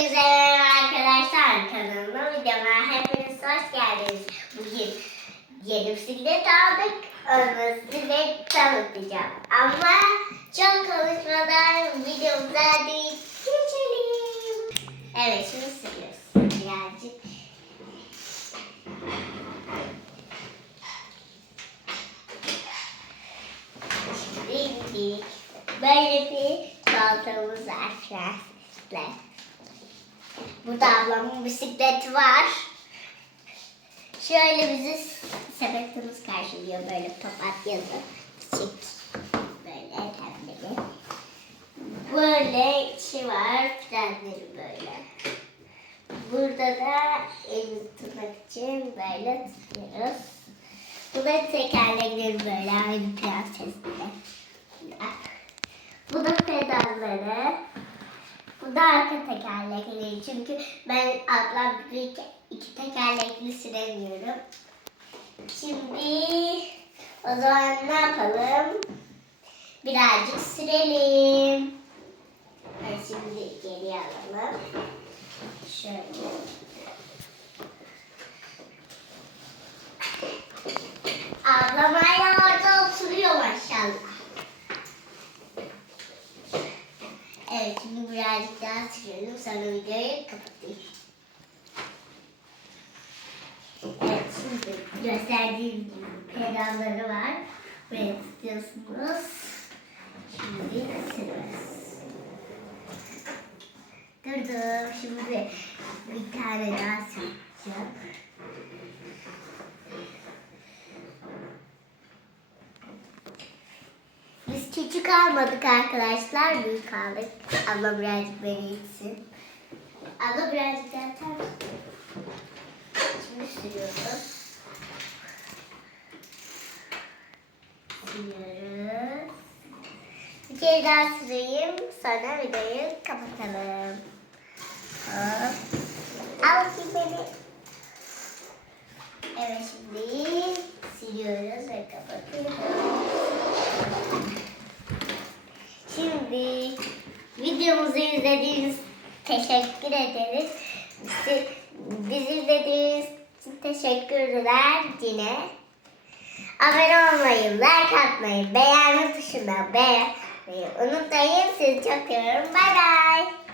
Hepinize arkadaşlar kanalıma videoma hepiniz hoş geldiniz. Bugün yeni bisiklet aldık. Onu size tanıtacağım. Ama çok konuşmadan videomuza hadi geçelim. Evet şimdi sürüyoruz. Birazcık. Şimdi böyle bir çantamız var prensesle. Burada ablamın bisikleti var. Şöyle bizi sepetimiz karşılıyor böyle papatyalı çiçek. Böyle pembeli. Böyle içi var frenleri böyle. Burada da elini tutmak için böyle tutuyoruz. Bu da tekerlekleri böyle aynı prensesle. Bu da pedalları. Da arka tekerlekleri. Çünkü ben atlar bir iki tekerlekli süremiyorum. Şimdi o zaman ne yapalım? Birazcık sürelim. Ben şimdi geri alalım. Şöyle. Birazcık daha sürelim sonra videoyu kapatayım. Evet şimdi gösterdiğim gibi pedalları var. Buraya tutuyorsunuz. Şimdi sürüyoruz. Durdum. Şimdi bir tane daha süreceğim. Biz küçük almadık arkadaşlar. Büyük aldık. Abla birazcık beni itsin. Abla birazcık daha atar? Şimdi sürüyoruz. Sürüyoruz. Bir kere daha süreyim. Sonra videoyu kapatalım. Şimdi videomuzu izlediğiniz teşekkür ederiz. Bizi izlediğiniz için teşekkürler yine. Abone olmayı, like atmayı, beğenme tuşuna beğenmeyi unutmayın. Sizi çok seviyorum. Bay bay.